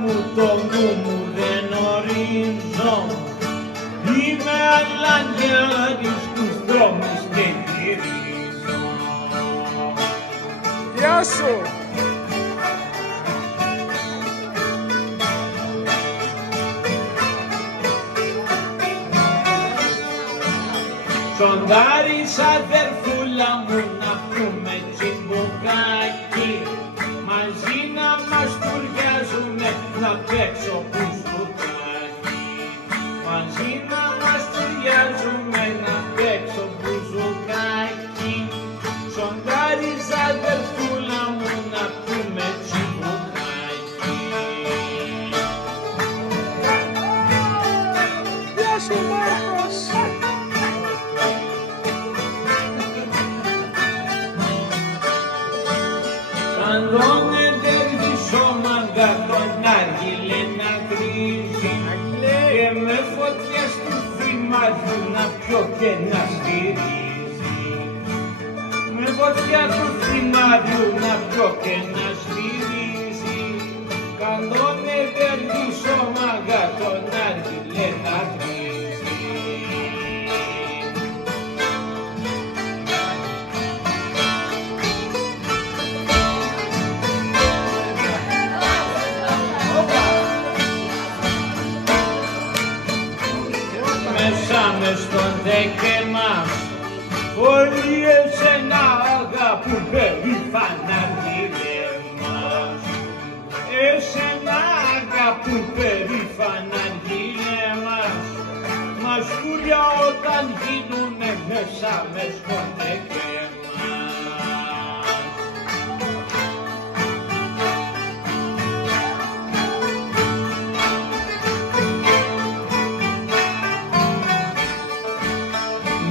μου το νου μου δεν ορίζω. Είμαι αλανιάρης στους δρόμους και γυρίζω. Γεια σου! Τσοντάρης αδερφούλα μου να πούμε τσιμπουκάκι, μαζί να μας τουριάζουνε να παίξω μπουζουκάκι. Μαζί να μας τουριάζουνε να παίξω μπουζουκάκι. Τσοντάρης αδερφούλα μου να πούμε τσιμπουκάκι. Γεια σου Μάρκος! Καντώνε τερβισό μαγκά τον άργυλε να κρίζει και με φωτιά του θυμάριου να πιω και να στηρίζει. Με φωτιά του θυμάριου να πιω και να στηρίζει. Καντώνε τερβισό μαγκά τον άργυλε να κρίζει. Μέσα μες στον δέκε μας όλοι εσένα αγαπούν περήφανα γύρε μας. Εσένα αγαπούν περήφανα γύρε μας. Μασκούλια όταν γίνουνε μέσα μες στον δέκε μας.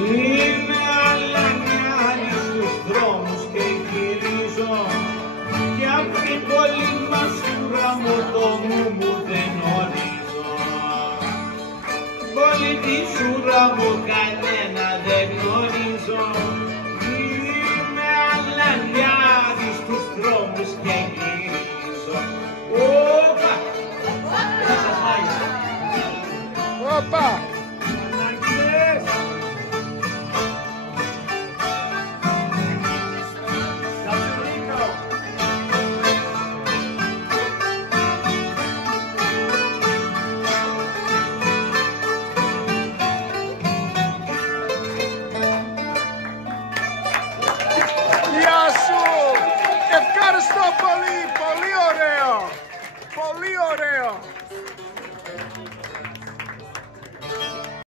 Είμαι αλανιάρης στους δρόμους και γυρίζω κι απ' την πόλη μας ουρά μου το νου μου δεν ορίζω. Πόλη της ουρά μου κανένα δεν γνωρίζω. Είμαι αλανιάρης στους δρόμους και γυρίζω. Όπα! Όπα! Ευχαριστώ πολύ, πολύ ωραίο, πολύ ωραίο.